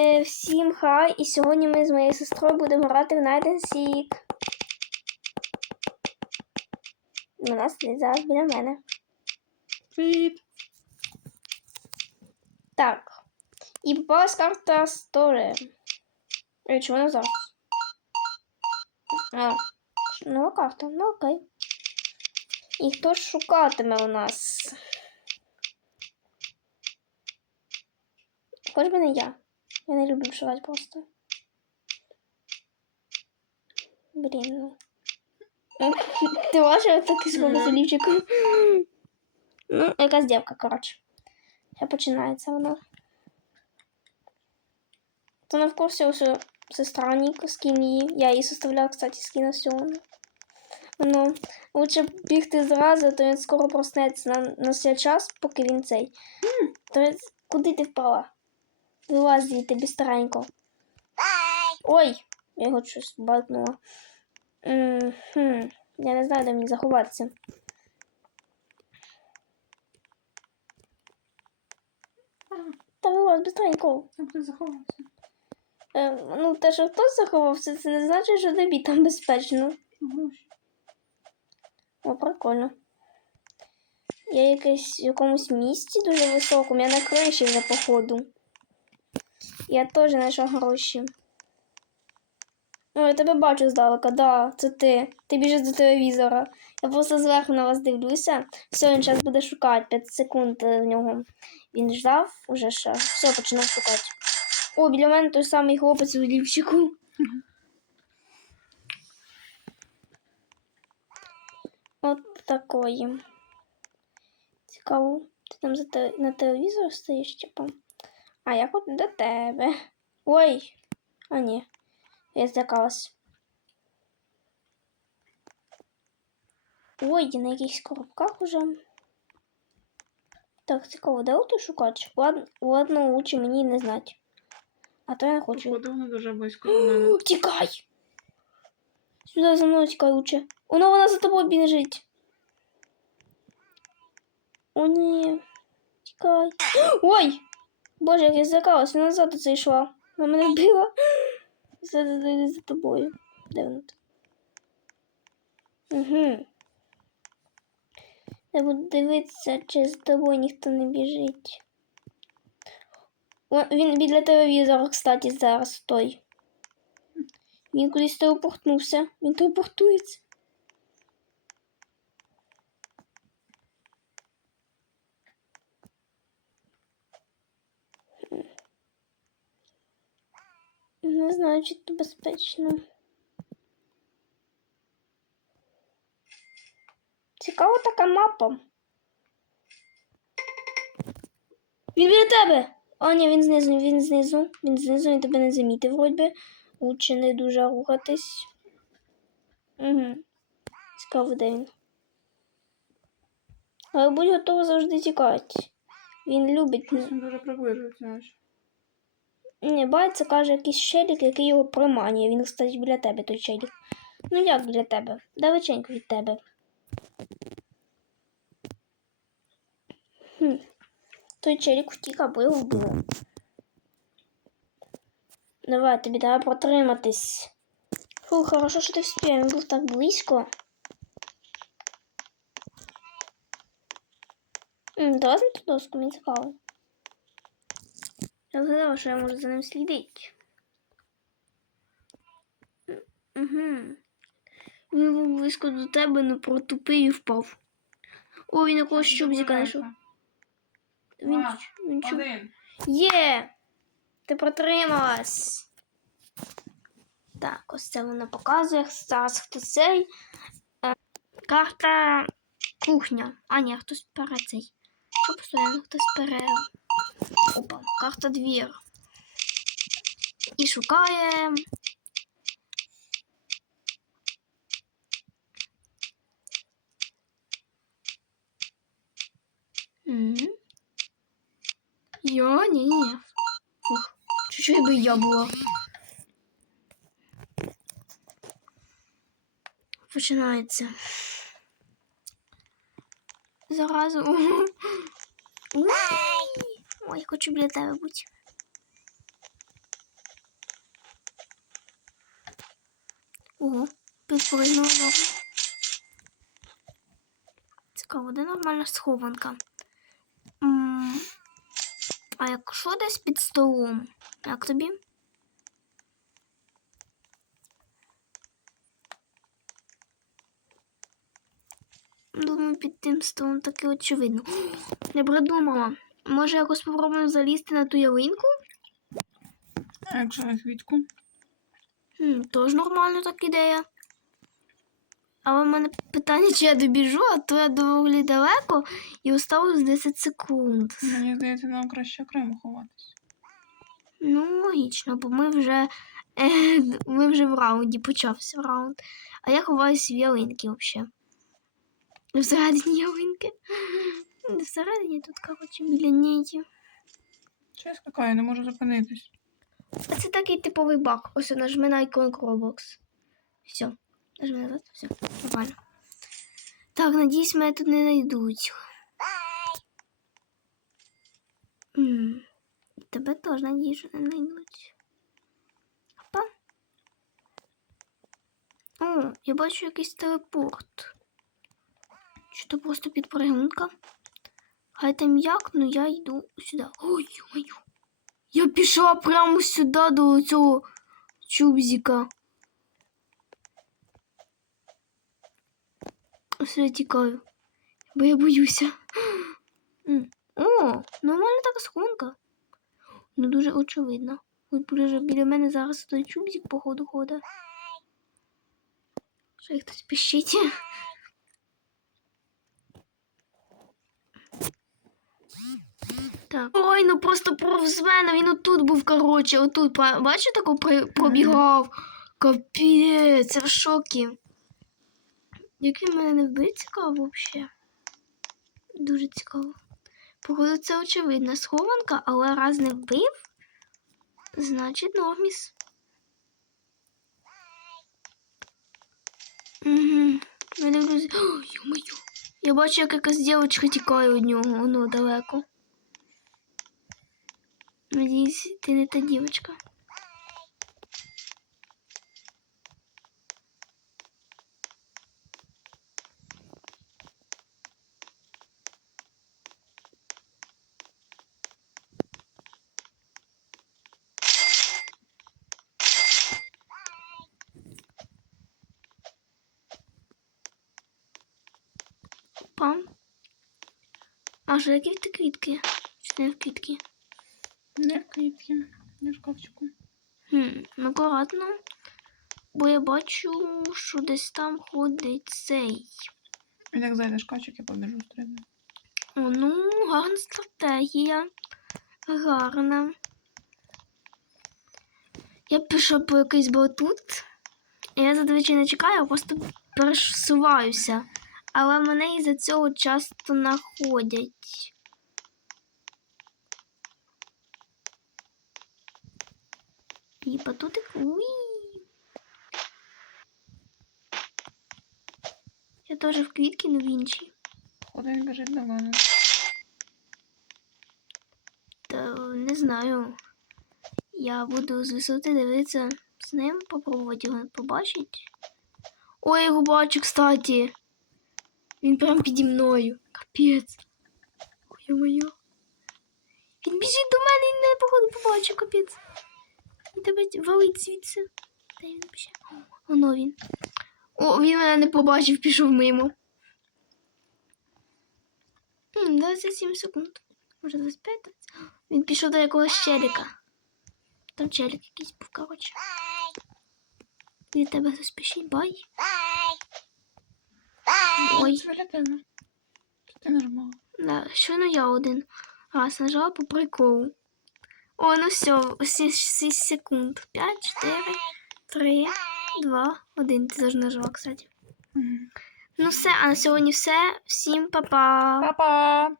Е, всім хай! І сьогодні ми з моєю сестрою будемо грати в Night and Seek. Вона сидить зараз біля мене. Привіт. Так. І попалась карта Сторе. Е, Чи вона зараз? А, нова карта. Ну окей. І хто ж шукатиме у нас? Хоч би не я. Я не люблю шукати просто. Блін, ну. Ти бачила такий сколько Мгм. залівчик? Ну, якась дівка, коротше. Ще починається воно. То не в курсі усе сестра Ніка, скін її. Я їй составляла, кстати, скін всього. Ну, лучше бігти зразу, то він скоро проснеться на, на свій час, поки він цей. То куди ти впала? Вилазь звідти бістренько. Ой! Я його щось балтнула. Хм. Я не знаю, де мені заховатися. Та вилазь бістренько. Там хтось заховався. Е, ну, те, що хтось заховався, це не значить, що тобі там безпечно. О, прикольно. Я якесь в якомусь місці дуже високому, я на криші вже походу. Я теж знайшла гроші. О, я тебе бачу здалека, да, це ти. Ти біжиш до телевізора. Я просто зверху на вас дивлюся. Все, він зараз буде шукати 5 секунд е, в нього. Він ждав уже ще. Все, починав шукати. О, біля мене той самий хлопець у лівчику. От такої. Цікаво. Ти там за те... на телевізор стоїш, типу. А я хочу до тебе. Ой. А ні. Я злякалась. Ой, я на якихось коробках уже. Так, цікаво, де ти шукач? Ладно, ладно, лучше мені не знати. А то я не хочу. Походу, воно дуже близько до мене. Тікай! Сюди за мною тікай лучше. Воно вона за тобою біжить. О, ні. Тікай. Ой! Боже, як я злякалась, вона назад оце йшла. Вона мене вбила. За, за, за, за тобою. Де вона там? Угу. Я буду дивитися, чи за тобою ніхто не біжить. О, Він біля телевізора, кстати, зараз той. Він кудись телепортнувся. Він телепортується. Не знаю, чи це безпечно. Цікава така мапа. Він біля тебе! О, ні, він знизу, він знизу. Він знизу, він тебе не замітив, вроді. Лучше не дуже рухатись. Угу. Цікаво, де він. Але будь готова завжди тікати. Він любить. Він дуже приближується. Бається, каже якийсь челік, який його приманює. Він, кстати, біля тебе той челік. Ну як біля тебе? Далеченько від тебе. Хм. Той челік втік, або його вбило. Давай, тобі треба протриматись. Фу, хорошо, що ти вспів, він був так близько. Давай на доску, мені цікаво. Я згадала, що я можу за ним слідити. Угу. Він був близько до тебе, але протупив і впав. О, він якогось щубзика знайшов. Він, він чуб... Є! Ти протрималась. Так, ось це вона показує. Зараз хто цей. Е, Карта кухня. А, ні, хтось пере цей. Що постійно хтось пере. Опа, карта двір. І шукає. Я? Ні, ні. Фух. Чуть-чуть би я була. Починається. Заразу. Ой, хочу біля тебе бути. Ого. Цікаво, де нормальна схованка. А якщо десь під столом? Як тобі? Думаю, під тим столом таке очевидно. Я придумала. Може, якось спробуємо залізти на ту ялинку? А якщо на квітку? Хм, тож нормальна така ідея. Але в мене питання, чи я добіжу, а то я доволі далеко і осталось 10 секунд. Мені здається, нам краще окремо ховатись. Ну, логічно, бо ми вже, е, ми вже в раунді, почався раунд. А я ховаюсь в ялинки взагалі. Всередині ялинки. Всередині тут, коротше, біля неї. Чи я скакаю, не можу зупинитись. А це такий типовий баг. Ось нажми на іконку Roblox. Все. Нажми назад, все. Нормально. Так, надіюсь, мене тут не знайдуть. М, Тебе теж надіюсь, що не знайдуть. Опа. О, я бачу якийсь телепорт. Чи то просто підпригунка? Хай там як, ну я йду сюди. Ой, ой, я пішла прямо сюди до цього чубзика. Все, тікаю, бо я боюся. О, нормальна така схованка. Не дуже очевидно. От дуже біля мене зараз той чубзик, походу, ходить. Їх хтось пищить. Так. Ой, ну просто повз мене, він отут був, коротше, отут, бачите, тако пробігав. Капець, я в шокі. Як він мене не вбив, цікаво взагалі. Дуже цікаво. Походу, це очевидна схованка, але раз не вбив, значить норміс. Угу. Я дивлюсь. О. Я бачу, як якась дівчинка тікає від нього, воно далеко. Надіюсь, ти не та дівчинка. Опа. А що які ти квітки? Чи не в квітки? Квітки, не шкафчику. Хм, ну акуратно. Бо я бачу, що десь там ходить цей. Як зайде шкафчик, я побіжу стрибну. О, ну, гарна стратегія. Гарна. Я пішов по якийсь батут. Я зазвичай не чекаю, а просто пересуваюся. Але мене із-за цього часто знаходять. І батутик. Уй. Я теж в квітки, але в іншій. Ходи він біжить до мене. Та не знаю. Я буду з висоти дивитися з ним, попробувати його побачити. Ой, я його бачу, кстати. Він прям піді мною. Капець. Ой, моє. Він біжить до мене і не походу побачив, капець. Він тебе валить звідси. Де він ще? Воно він. О, він мене не побачив, пішов мимо. М, 27 секунд. Може 25? Він пішов до якогось челіка. Там челік якийсь був, коротше. Від тебе заспішить, бай. Ой. Це ти? Да, щойно я один раз нажала по приколу. О, ну все, 6 секунд. 5, 4, 3, 2, 1. Ти теж нажила, кстати. Ну все, а на сьогодні все. Всім па-па. Па-па!